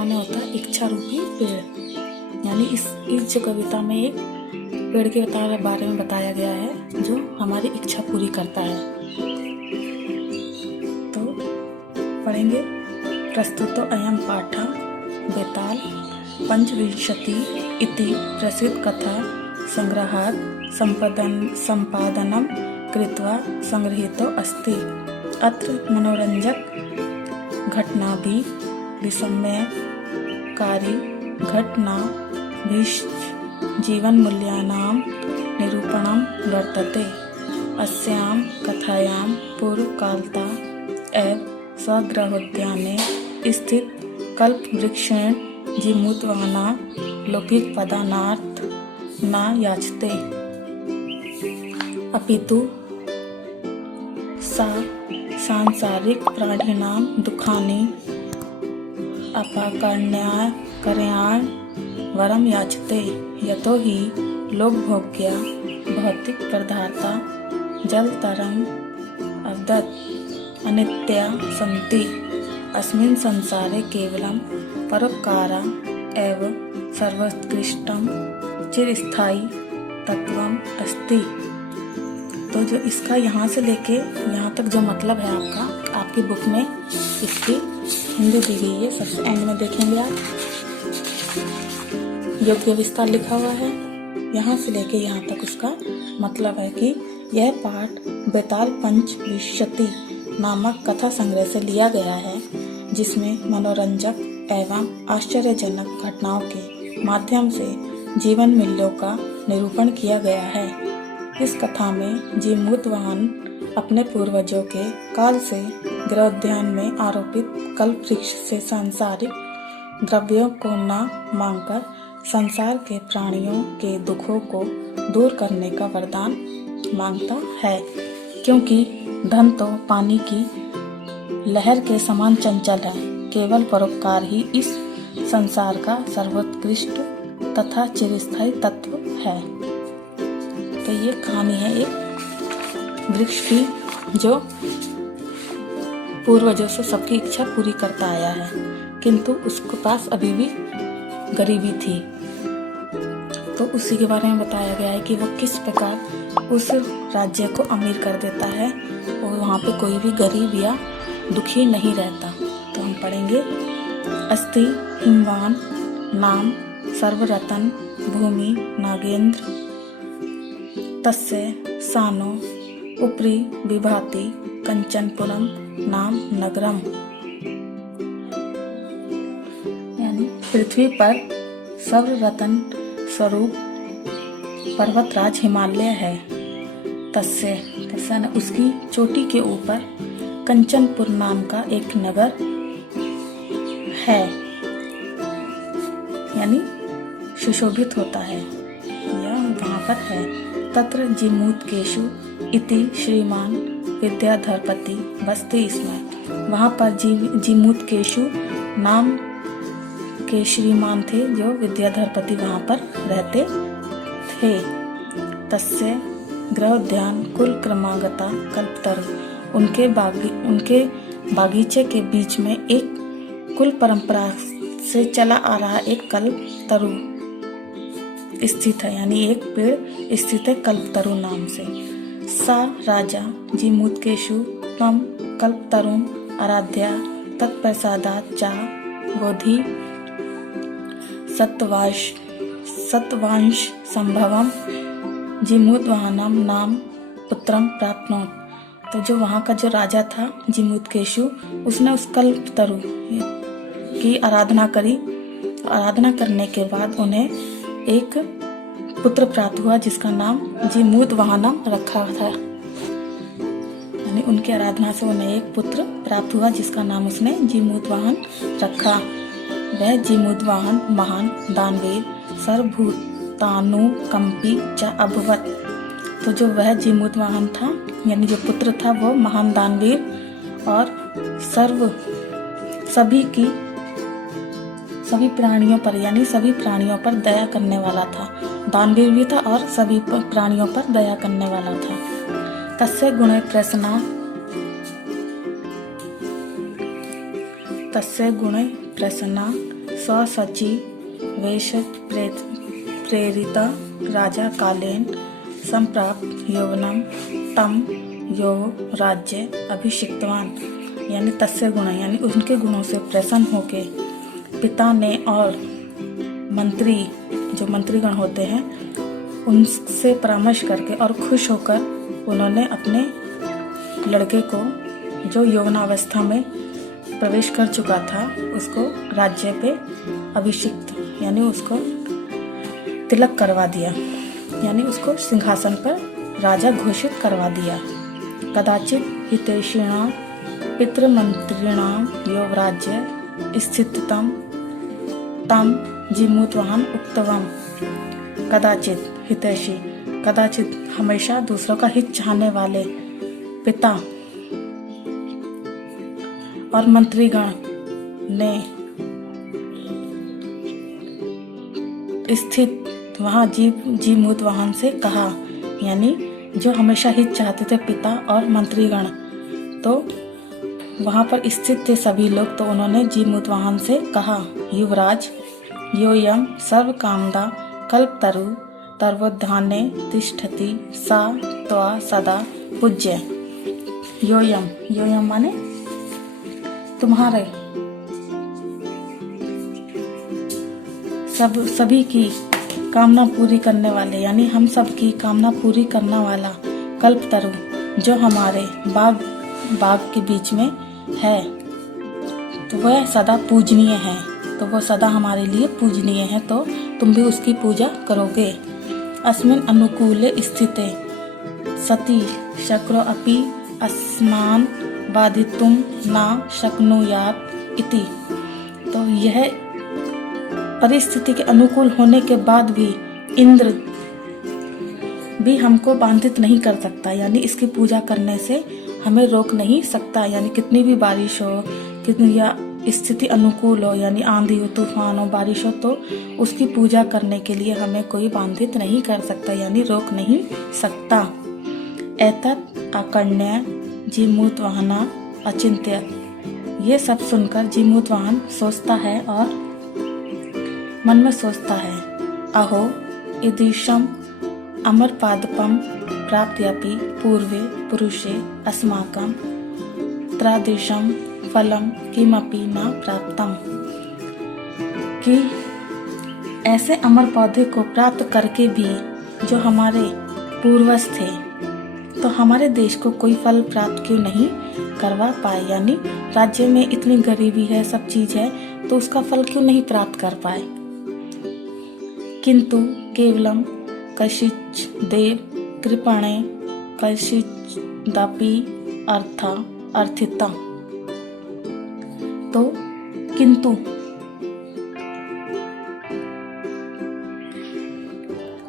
माने होता है इच्छा रूपी पेड़। यानी इस जो कविता में एक पेड़ के बारे में बताया गया है जो हमारी इच्छा पूरी करता है। तो पढ़ेंगे। प्रस्तुतो अयम पाठः बेताल पंचविंशति इति प्रसिद्ध कथा संग्रहात् संपादनं कृत्वा संगृहीतो अस्ति। अत्र मनोरंजक घटनाभिः विस्मयकारी घटनाभिश्च जीवनमूल्यानां निरूपणं वर्तते। अस्यां कथायां पूर्वकालतः एव स्वगृहोद्याने स्थित कल्पवृक्षेण जीमूतवाना लौकिकपदानार्थ न याचते, अपितु सा सांसारिक प्राणिनां दुःखानि अपाकर्ण्याय वरम याचते। यतो हि लोकभोग्या भौतिक पदार्था जलतरं अवदत् अनित्या सन्ति। अस्मिन् संसारे केवलं परोपकारः एव सर्वोत्कृष्टं चिरस्थायी तत्वम् अस्ति। तो जो इसका यहाँ से लेके यहाँ तक जो मतलब है आपकी बुक में इसकी हिंदी दी गई है। सबसे एंड में देखेंगे आप योग्य विस्तार लिखा हुआ है। यहाँ से लेके यहाँ तक उसका मतलब है कि यह पाठ बेताल पंचविंशति नामक कथा संग्रह से लिया गया है, जिसमें मनोरंजक एवं आश्चर्यजनक घटनाओं के माध्यम से जीवन मूल्यों का निरूपण किया गया है। इस कथा में जीमूतवाहन अपने पूर्वजों के काल से गृहोद्यान में आरोपित कल्पवृक्ष से सांसारिक द्रव्यों को न मांगकर संसार के प्राणियों के दुखों को दूर करने का वरदान मांगता है, क्योंकि धन तो पानी की लहर के समान चंचल है। केवल परोपकार ही इस संसार का सर्वोत्कृष्ट तथा चिरस्थायी तत्व है। तो ये कहानी है एक वृक्ष की जो पूर्वजों से सबकी इच्छा पूरी करता आया है, किंतु उसके पास अभी भी गरीबी थी। तो उसी के बारे में बताया गया है कि वो किस प्रकार उस राज्य को अमीर कर देता है और वहाँ पे कोई भी गरीब या दुखी नहीं रहता। तो हम पढ़ेंगे। अस्ति हिमवान नाम सर्वरतन भूमि नागेंद्र तस्य सानो उपरि विभाति कंचनपुरम नाम नगरम। यानी पृथ्वी पर सर्वरतन स्वरूप पर्वतराज हिमालय है। तस्य उसकी चोटी के ऊपर कंचनपुर नाम का एक नगर है, यानी सुशोभित होता है या वहाँ पर है। तत्र जीमूतकेषु इति श्रीमान विद्याधरपति बसते इसमें। वहाँ पर जीमूतकेषु नाम के श्रीमान थे जो विद्याधरपति वहाँ पर रहते थे। तस्य गृहोद्यान कुल क्रमागता कल्पतरु। उनके बागीचे के बीच में एक कुल परंपरा से चला आ रहा एक कल्पतरु स्थित है, यानी एक पेड़ स्थित है कल्पतरु नाम से। सा राजा जीमूतकेषु तम कल्पतरुम आराध्या तत्प्रसादात् चा बोधि सत्वांश संभवम जीमूतवाहनम नाम पुत्रम प्राप्नोत। तो जो वहाँ का जो राजा था जीमूतकेषु, उसने उस कल्पतरु की आराधना करी। आराधना करने के बाद उन्हें एक पुत्र प्राप्त हुआ जिसका नाम जीमूतवाहनम रखा था। यानी उनकी आराधना से उन्हें एक पुत्र प्राप्त हुआ जिसका नाम उसने जीमूतवाहन रखा। वह जीमूतवाहन महान दानवीर सर्वभूतानुकंपी च अभवत्। तो जो वह जीमूतवाहन था, यानी जो पुत्र था, वो महान दानवीर और सभी प्राणियों पर, यानी सभी प्राणियों पर दया करने वाला था। दानवीर भी था और सभी प्राणियों पर दया करने वाला था। तस्य गुणे प्रसन्ना स्वसची वेश प्रेरिता राजा कालेन संप्राप्त यौवनम तम यो राज्य अभिषिक्तवान, यानी तस्य गुण, यानी उनके गुणों से प्रसन्न होके पिता ने और मंत्री, जो मंत्रीगण होते हैं, उनसे परामर्श करके और खुश होकर उन्होंने अपने लड़के को, जो यौवनावस्था में प्रवेश कर चुका था, उसको राज्य पे अभिषिक्त, यानी उसको तिलक करवा दिया, यानी उसको सिंहासन पर राजा घोषित करवा दिया। कदाचित हितैषिणां पितृमंत्रिणां यौवराज्य स्थितम तम जीमूतवाहन उक्तवम। कदाचित हितैषी, कदाचित हमेशा दूसरों का हित चाहने वाले पिता और मंत्रीगण ने स्थित वहाँ जीमूतवाहन से कहा, यानी जो हमेशा हित चाहते थे पिता और मंत्रीगण, तो वहाँ पर स्थित थे सभी लोग, तो उन्होंने जीमूतवाहन से कहा, युवराज, योयम सर्व कामदा कल्पतरु तर्वोद्धाने तिष्ठति सा त्वा सदा पूज्य। योयम, योयम माने तुम्हारे सभी की कामना पूरी करने वाले, यानी हम सब की कामना पूरी करने वाला कल्पतरु, जो हमारे बाग के बीच में है, तो वह सदा पूजनीय है, तो वो सदा हमारे लिए पूजनीय है, तो तुम भी उसकी पूजा करोगे। अस्मिन् अनुकूले स्थिते सती शक्रो अपि अस्मान् बाधितुं न शक्नुयात् इति। तो यह परिस्थिति के अनुकूल होने के बाद भी इंद्र भी हमको बाधित नहीं कर सकता, यानी इसकी पूजा करने से हमें रोक नहीं सकता, यानी कितनी भी बारिश हो, कितनी या स्थिति अनुकूल हो, यानी आंधी हो, तूफान हो, बारिश हो, तो उसकी पूजा करने के लिए हमें कोई बाधित नहीं कर सकता, यानी रोक नहीं सकता। एतत् आकर्ण्य जीमूतवाहना अचिंत्यत। ये सब सुनकर जीमूतवाहन सोचता है और मन में सोचता है, अहो ईदृशम अमरपादपम प्राप्त्यपि पूर्वे पुरुषे अस्माकं त्रादृशं फलम किमपि न प्राप्तम। कि ऐसे अमर पौधे को प्राप्त करके भी जो हमारे पूर्वज थे, तो हमारे देश को कोई फल प्राप्त क्यों नहीं करवा पाए, यानी राज्य में इतनी गरीबी है, सब चीज है, तो उसका फल क्यों नहीं प्राप्त कर पाए। किंतु केवलम कश्चिदेव कृपणे कश्चिदपि अर्थिता। तो किंतु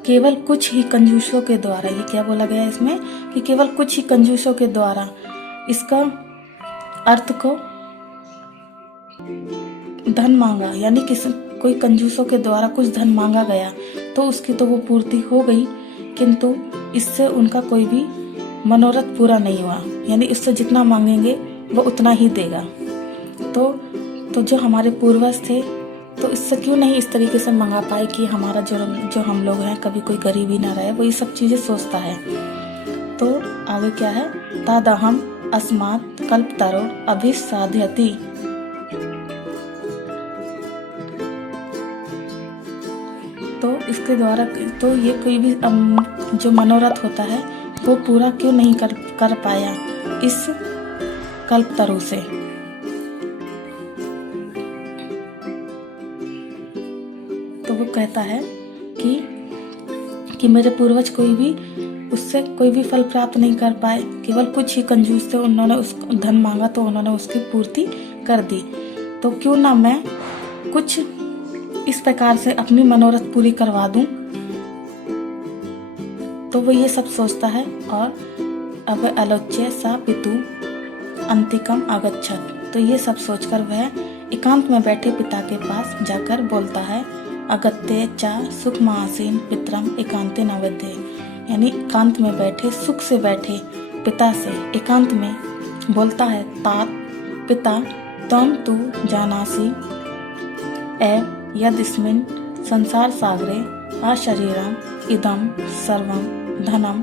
केवल कुछ ही कंजूसों के द्वारा, ये क्या बोला गया है इसमें, कि केवल कुछ ही कंजूसों के द्वारा इसका अर्थ को धन मांगा, यानी कोई कंजूसों के द्वारा कुछ धन मांगा गया तो उसकी तो वो पूर्ति हो गई, किंतु इससे उनका कोई भी मनोरथ पूरा नहीं हुआ, यानी इससे जितना मांगेंगे वो उतना ही देगा। तो जो हमारे पूर्वज थे, तो इससे क्यों नहीं इस तरीके से मंगा पाए कि हमारा जो हम लोग हैं, कभी कोई गरीबी ना रहे, वो ये सब चीजें सोचता है। तो आगे क्या है, तादहम अस्मात् कल्पतरो अभिसाध्यति। तो इसके द्वारा तो ये कोई भी जो मनोरथ होता है वो पूरा क्यों नहीं कर पाया इस कल्पतरु से। तो वो कहता है कि मेरे पूर्वज कोई भी उससे कोई भी फल प्राप्त नहीं कर पाए, केवल कुछ ही कंजूस थे, उन्होंने उस धन मांगा तो उन्होंने उसकी पूर्ति कर दी, तो क्यों ना मैं कुछ इस प्रकार से अपनी मनोरथ पूरी करवा दूं। तो वो ये सब सोचता है और अब आलोच्य सा पितु अंतिकम आगच्छत। तो ये सब सोचकर वह एकांत में बैठे पिता के पास जाकर बोलता है, अगत्य चा सुख मासीन पितरम एकांते नवद्य। यानी एकांत में बैठे, सुख से बैठे पिता से एकांत में बोलता है, तात पिता तम तू जानासी एव यदिस्मिन् संसार सागरे अशरीरम इदम सर्वम धनम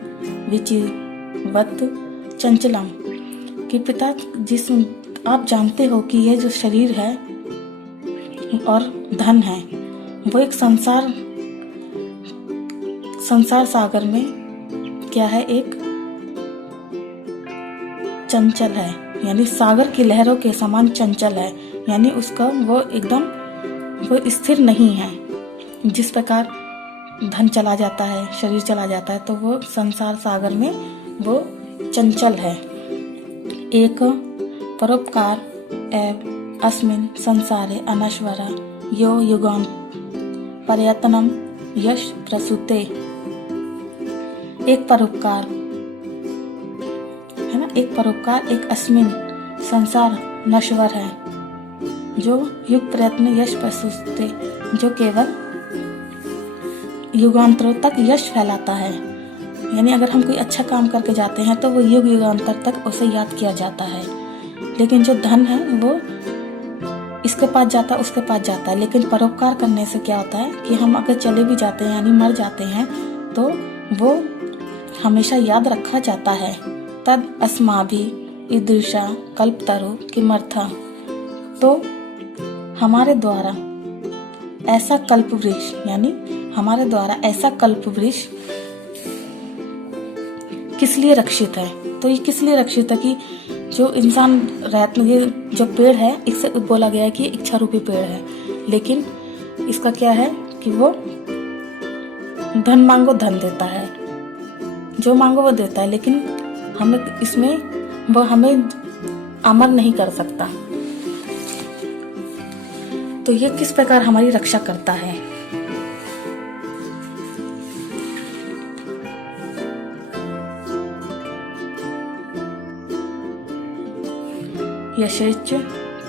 विचिवत चंचलम। कि पिता, जिस आप जानते हो कि यह जो शरीर है और धन है वो एक संसार सागर में क्या है, एक चंचल है, यानी सागर की लहरों के समान चंचल है, यानी उसका वो स्थिर नहीं है। जिस प्रकार धन चला जाता है, शरीर चला जाता है, तो वो संसार सागर में वो चंचल है। एक परोपकार एव अस्मिन् संसारे अनश्वरा यो युगान पर्यतनम यश प्रसूते। एक परोपकार है ना, एक परोपकार, एक अस्मिन् संसार नश्वर है, जो युग प्रयत्न यश प्रसूते, जो केवल युगांतरों तक यश फैलाता है। यानी अगर हम कोई अच्छा काम करके जाते हैं तो वो युग युगांतर तक उसे याद किया जाता है। लेकिन जो धन है वो इसके पास जाता है, उसके पास जाता है। लेकिन परोपकार करने से क्या होता है कि हम अगर चले भी जाते हैं यानी मर जाते हैं तो वो हमेशा याद रखा जाता है। तद अस्माभि ईदृशा कल्पतरु किमर्था। तो हमारे द्वारा ऐसा कल्प वृक्ष, यानी हमारे द्वारा ऐसा कल्प वृक्ष किस लिए रक्षित है। तो ये किस लिए रक्षित है कि जो इंसान रहते, ये जो पेड़ है इससे बोला गया है कि इच्छा रूपी पेड़ है, लेकिन इसका क्या है कि वो धन मांगो धन देता है, जो मांगो वो देता है, लेकिन हमें इसमें वो हमें अमर नहीं कर सकता। तो ये किस प्रकार हमारी रक्षा करता है। यशेच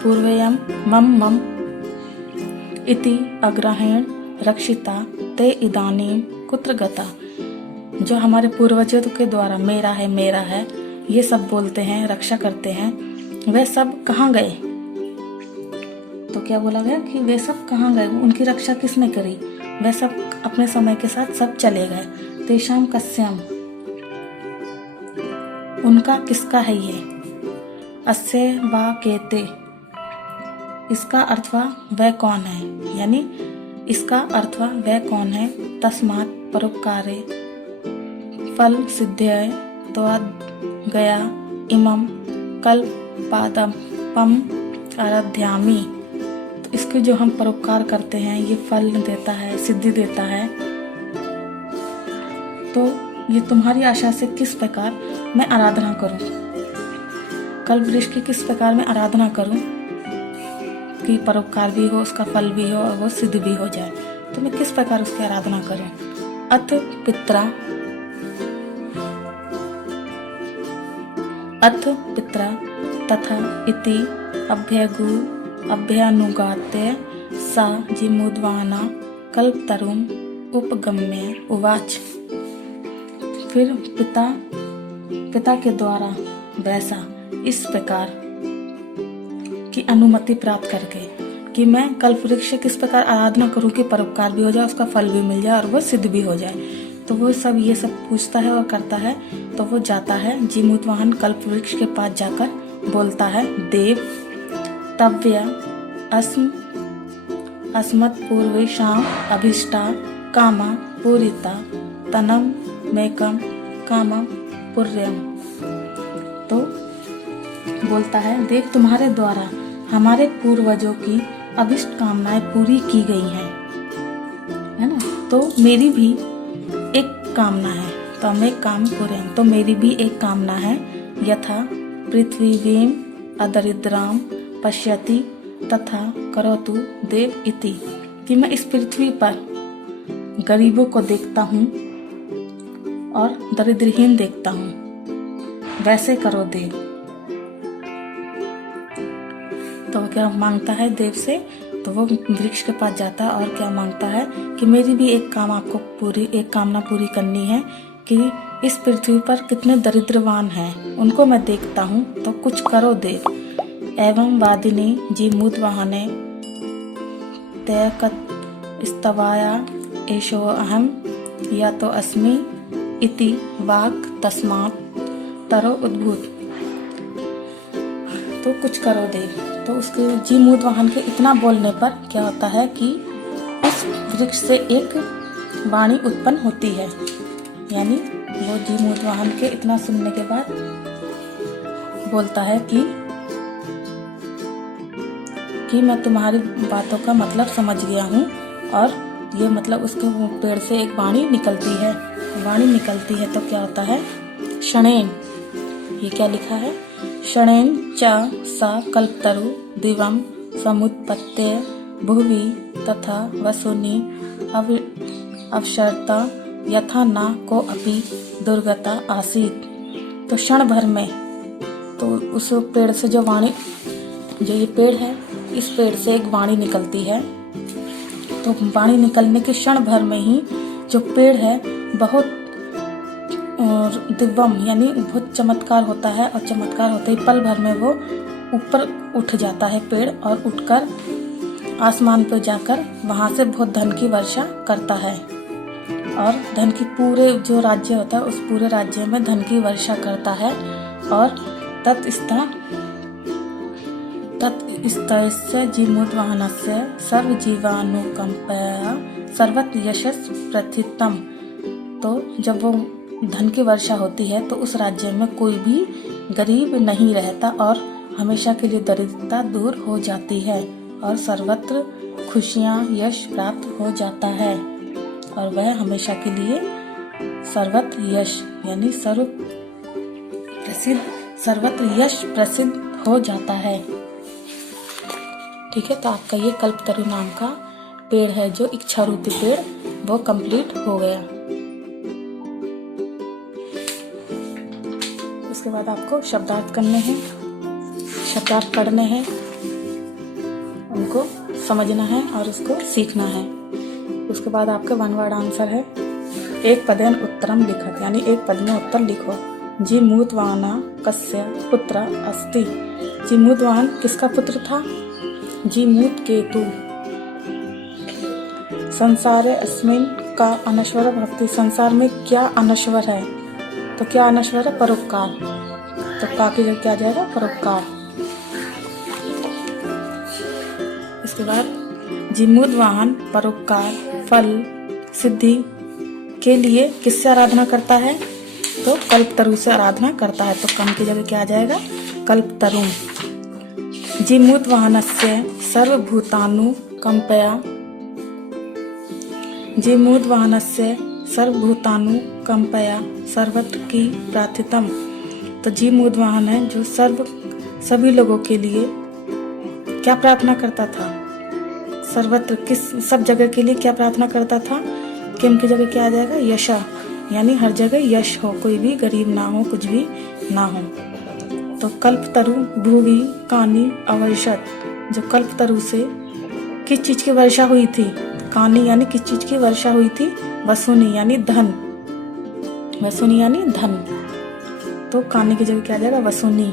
पूर्वयं मम इति अग्रहेण रक्षिता ते इदानीं कुत्र गता। जो हमारे पूर्वजों के द्वारा मेरा है ये सब बोलते हैं, रक्षा करते हैं, वे सब कहाँ गए। तो क्या बोला गया कि वे सब कहाँ गए, उनकी रक्षा किसने करी। वे सब अपने समय के साथ सब चले गए। तेषां कस्यम, उनका किसका है ये। अस्य वा केते, इसका अर्थवा वह कौन है, यानी इसका अर्थवा वह कौन है। तस्मात् परोपकारे फल सिद्ध्यय त्वद् गया इमं कल्पादपम आराध्यामि। तो इसके जो हम परोपकार करते हैं ये फल देता है, सिद्धि देता है। तो ये तुम्हारी आशा से किस प्रकार मैं आराधना करूं, कल्प वृक्ष की किस प्रकार मैं आराधना करूं कि परोपकार भी हो, उसका फल भी हो और वो सिद्ध भी हो जाए। तो मैं किस प्रकार उसकी आराधना करूं। अथ पित्रा तथा इति अभ्यानुगात्य सा जिमुद्वाना कल्पतरुम उपगम्य उवाच। फिर पिता के द्वारा वैसा इस प्रकार की अनुमति प्राप्त करके कि मैं कल्प वृक्ष किस प्रकार आराधना करूं कि परोपकार भी हो जाए, उसका फल भी मिल जाए और वो सिद्ध भी हो जाए। तो वो सब ये सब पूछता है और करता है। तो वो जाता है जिमुद्वाहन कल्प वृक्ष के पास जाकर बोलता है, देव तव्य अस्मत् पूर्वेषां अभीष्टा कामा पूरिता तनम मेकम कामम पुर्यम। तो बोलता है, देव तुम्हारे द्वारा हमारे पूर्वजों की अभिष्ट कामनाएं पूरी की गई हैं, है ना। तो मेरी भी एक कामना है, तमें काम पुर्यम, तो मेरी भी एक कामना है। यथा पृथ्वीं अदरिद्राम पश्यति तथा करोतु देव इति, कि मैं इस पृथ्वी पर गरीबों को देखता हूँ और दरिद्रहीन देखता हूँ, वैसे करो देव। तो वो क्या मांगता है देव से, तो वो वृक्ष के पास जाता है और क्या मांगता है कि मेरी भी एक कामना पूरी करनी है कि इस पृथ्वी पर कितने दरिद्रवान हैं, उनको मैं देखता हूँ, तो कुछ करो देव। एवं वादिनी जी मुद्वाहने प्रत्येकत स्तवाया एषो अहम या तो अस्मि इति वाक् तस्मात् तरो उद्भूत। तो कुछ करो दे। तो उसके जीमूत वाहन के इतना बोलने पर क्या होता है कि उस वृक्ष से एक वाणी उत्पन्न होती है। यानी वो जीमूत वाहन के इतना सुनने के बाद बोलता है कि मैं तुम्हारी बातों का मतलब समझ गया हूँ, और ये मतलब उसके पेड़ से एक वाणी निकलती है। वाणी निकलती है तो क्या होता है, शणेन, ये क्या लिखा है, शणेन च सा कल्पतरु दिवम समुत्पत्ते भुवि तथा वसुनि अवसरता यथा न को अपि दुर्गता आसीत। तो क्षण भर में, तो उस पेड़ से जो वाणी, जो ये पेड़ है, इस पेड़ से एक वाणी निकलती है। तो वाणी निकलने के क्षण भर में ही जो पेड़ है बहुत दिव्यम यानी बहुत चमत्कार होता है, और चमत्कार होते ही पल भर में वो ऊपर उठ जाता है पेड़, और उठकर आसमान पर जाकर वहाँ से बहुत धन की वर्षा करता है, और धन की पूरे जो राज्य होता है उस पूरे राज्य में धन की वर्षा करता है। और तत्स्थस्य जीमूतवाहनस्य सर्वजीवानुकंपया सर्वत्र यशस् प्रथितम। तो जब वो धन की वर्षा होती है तो उस राज्य में कोई भी गरीब नहीं रहता, और हमेशा के लिए दरिद्रता दूर हो जाती है, और सर्वत्र खुशियाँ यश प्राप्त हो जाता है, और वह हमेशा के लिए सर्वत्र यश यानी सर्वत्र यश प्रसिद्ध हो जाता है। ठीक है, तो आपका ये कल्पतरु नाम का पेड़ है जो इच्छारूपी पेड़, वो कंप्लीट हो गया। उसके बाद आपको शब्दार्थ करने हैं, शब्दार्थ पढ़ने हैं, उनको समझना है और उसको सीखना है। उसके बाद आपका वन वर्ड आंसर है, एक पदेन उत्तरम लिखत, यानी एक पद में उत्तर लिखो। जीमूतवाहना कस्य पुत्र अस्ति। जीमूतवाहन किसका पुत्र था? जीमूत केतु। संसारे अस्मिन् का अनश्वर भक्ति, संसार में क्या अनश्वर है? तो क्या अनश्वर है? परोपकार। तो का की जगह क्या जाएगा? परोपकार। इसके बाद जीमूतवाहन परोपकार फल सिद्धि के लिए किससे आराधना करता है? तो कल्पतरु से आराधना करता है। तो कम की जगह क्या आ जाएगा? कल्पतरु। जीमूतवाहनस्य सर्वभूतानुकंपया, जीमूतवाहनस्य सर्वभूतानुकंपया सर्वत्र की प्रार्थितम। तो जीमूतवाहन है जो सभी लोगों के लिए क्या प्रार्थना करता था? सर्वत्र, किस सब जगह के लिए क्या प्रार्थना करता था? किम की जगह क्या आ जाएगा? यशा, यानी हर जगह यश हो, कोई भी गरीब ना हो, कुछ भी ना हो। तो कल्पतरु भुवि कानी अवर्षत, जो कल्पतरु से किस चीज की वर्षा हुई थी? कानी यानी किस चीज की वर्षा हुई थी? वसुनी यानी धन, वसुनी यानी धन। तो कानी की जगह क्या आ जाएगा? वसुनी।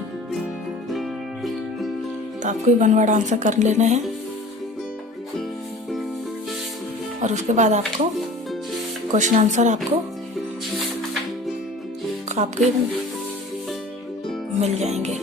तो आपको वन वर्ड आंसर कर लेना है, और उसके बाद आपको क्वेश्चन आंसर आपके मिल जाएंगे।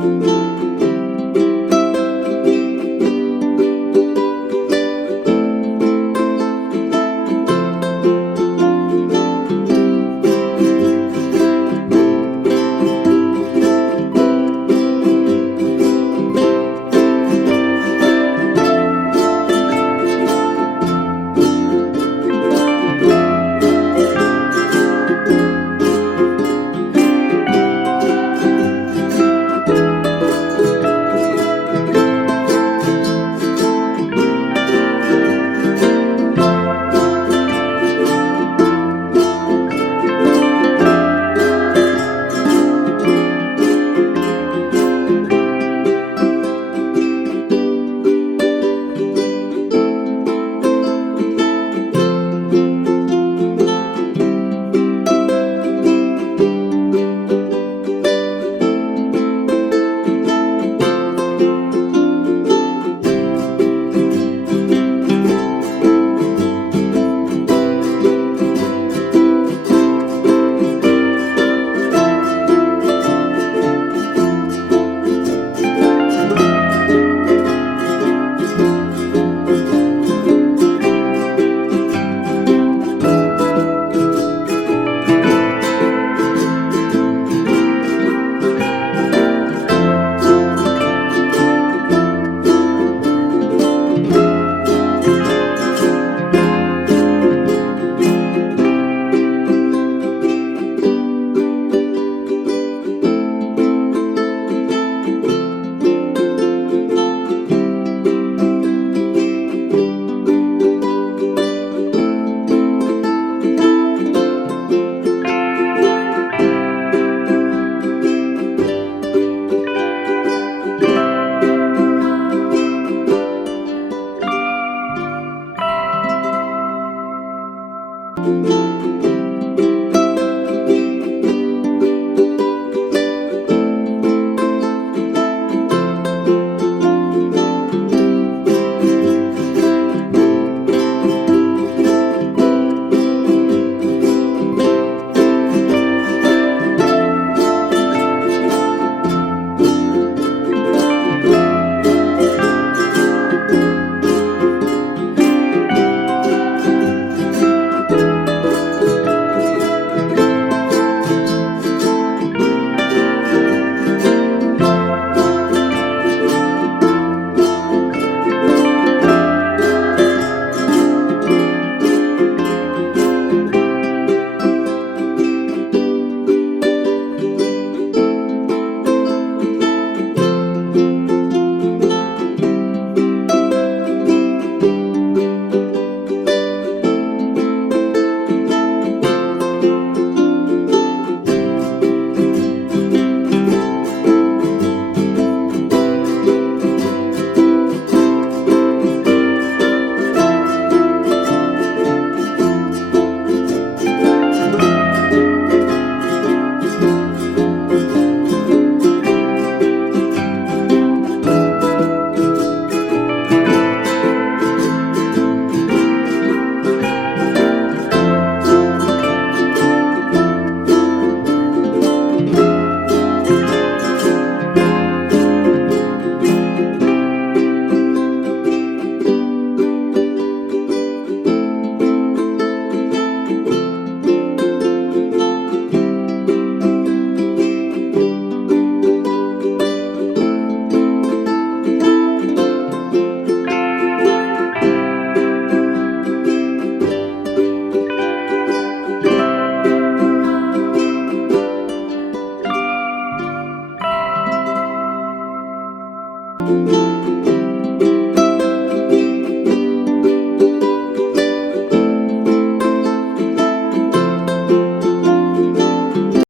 you